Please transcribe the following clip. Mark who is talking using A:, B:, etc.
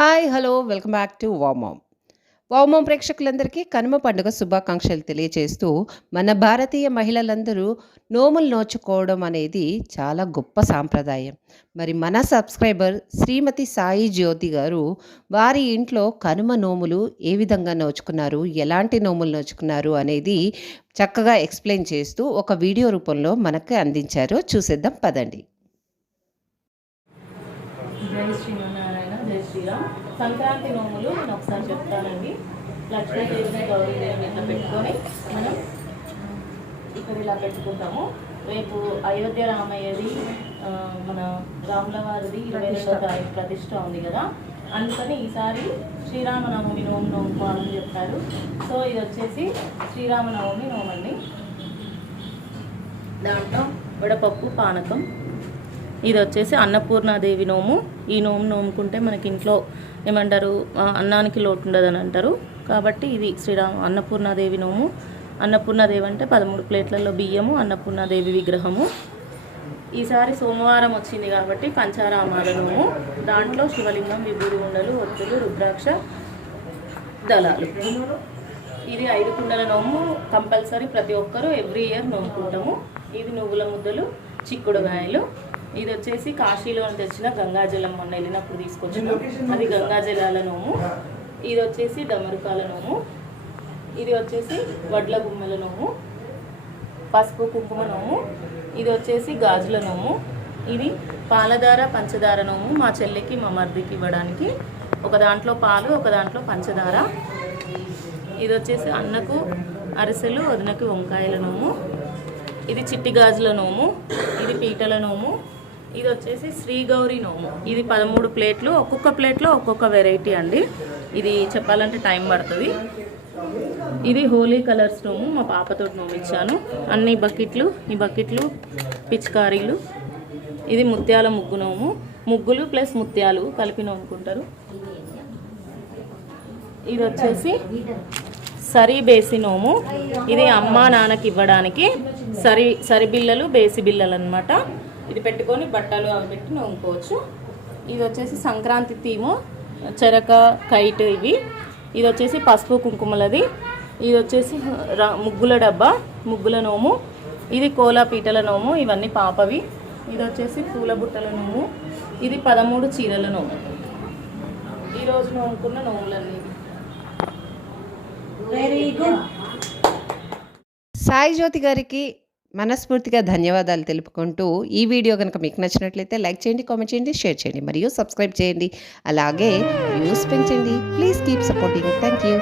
A: Hi hello welcome back to వామోమ్ వామోమ్ ప్రేక్షకులందరికీ కనుమ పండుగ శుభాకాంక్షలు తెలియజేస్తూ మన భారతీయ మహిళలందరూ నోములు నోచుకోవడం అనేది చాలా గొప్ప సాంప్రదాయం. మరి మన సబ్స్క్రైబర్ శ్రీమతి సాయి జ్యోతి గారు వారి ఇంట్లో కనుమ నోములు ఏ విధంగా నోచుకున్నారు ఎలాంటి నోములు నోచుకున్నారు అనేది చక్కగా ఎక్స్ప్లెయిన్ చేస్తూ ఒక వీడియో రూపంలో మనకు అందించారు చూసేద్దాం పదండి.
B: శ్రీమన్నారాయణ జై శ్రీరామ్. సంక్రాంతి నోములు నేను ఒకసారి చెప్తానండి. లక్ష్మీదేవిని గౌరీదేవిని ఇట్లా పెట్టుకొని మనం ఇక్కడ ఇలా పెట్టుకుంటాము. రేపు అయోధ్య రామయ్యది మన రాముల వారిది ఇరవై రెండవ తారీఖు ప్రతిష్ట ఉంది కదా. అందుకని ఈసారి శ్రీరామనవమి నోము నోముకోవాలని చెప్పారు. సో ఇది వచ్చేసి శ్రీరామనవమి నోమండి. దాంట్లో వడపప్పు పానకం ఇది వచ్చేసి అన్నపూర్ణాదేవి నోము. ఈ నోము నోముకుంటే మనకి ఇంట్లో ఏమంటారు అన్నానికి లోటు ఉండదని అంటారు కాబట్టి ఇది శ్రీరామ అన్నపూర్ణాదేవి నోము. అన్నపూర్ణాదేవి అంటే పదమూడు ప్లేట్లలో బియ్యము అన్నపూర్ణాదేవి విగ్రహము. ఈసారి సోమవారం వచ్చింది కాబట్టి పంచారామాల నోము. దాంట్లో శివలింగం విభూది ఉండలు ఒత్తులు రుద్రాక్ష దళాలు. ఇది ఐదు కుండల నోము. కంపల్సరీ ప్రతి ఒక్కరూ ఎవ్రీ ఇయర్ నోముకుంటాము. ఇది నువ్వుల ముద్దలు చిక్కుడుగాయలు ఇది వచ్చేసి కాశీలో తెచ్చిన గంగాజలం మొన్న వెళ్ళినప్పుడు తీసుకొచ్చినాం. అది గంగాజలాల నోము. ఇది వచ్చేసి డమరుకాల నోము. ఇది వచ్చేసి వడ్ల గుమ్మల నోము. పసుపు కుంకుమ నోము. ఇది వచ్చేసి గాజుల నోము. ఇది పాలధార పంచదార నోము. మా చెల్లికి మా మర్దికి ఇవ్వడానికి. ఒక దాంట్లో పాలు ఒక దాంట్లో పంచదార. ఇది వచ్చేసి అన్నకు అరిసెలు వదినకి వంకాయల నోము. ఇది చిట్టి గాజుల నోము. ఇది పీటల నోము. ఇది వచ్చేసి శ్రీగౌరి నోము. ఇది పదమూడు ప్లేట్లు ఒక్కొక్క ప్లేట్లో ఒక్కొక్క వెరైటీ అండి. ఇది చెప్పాలంటే టైం పడుతుంది. ఇది హోలీ కలర్స్ నోము మా పాపతో నోము ఇచ్చాను. అన్ని బకెట్లు ఈ బకెట్లు పిచికారీలు. ఇది ముత్యాల ముగ్గు నోము. ముగ్గులు ప్లస్ ముత్యాలు కలిపి నోముకుంటారు. ఇది వచ్చేసి సరి బేసి నోము. ఇది అమ్మా నాన్నకి ఇవ్వడానికి సరి సరి బిల్లలు బేసి బిల్లలు అనమాట ఇది పెట్టుకొని బట్టలు అవి పెట్టి నోముకోవచ్చు. ఇది వచ్చేసి సంక్రాంతి థీము చెరక కైట్ ఇవి. ఇది వచ్చేసి పసుపు కుంకుమలది. ఇది వచ్చేసి ర- ముగ్గుల డబ్బా ముగ్గుల నోము. ఇది కోలా పీటల నోము ఇవన్నీ పాపవి. ఇది వచ్చేసి పూల బుట్టల నోము. ఇది పదమూడు చీరల నోము. ఈరోజు నోముకున్న నోములన్నీ.
C: వెరీ గుడ్
A: సాయి జ్యోతి గారికి మనస్ఫూర్తిగా ధన్యవాదాలు తెలుపుకుంటూ ఈ వీడియో కనుక మీకు నచ్చినట్లయితే లైక్ చేయండి కామెంట్ చేయండి షేర్ చేయండి మరియు సబ్స్క్రైబ్ చేయండి. అలాగే వ్యూస్ పెంచండి. Please keep supporting. Thank you.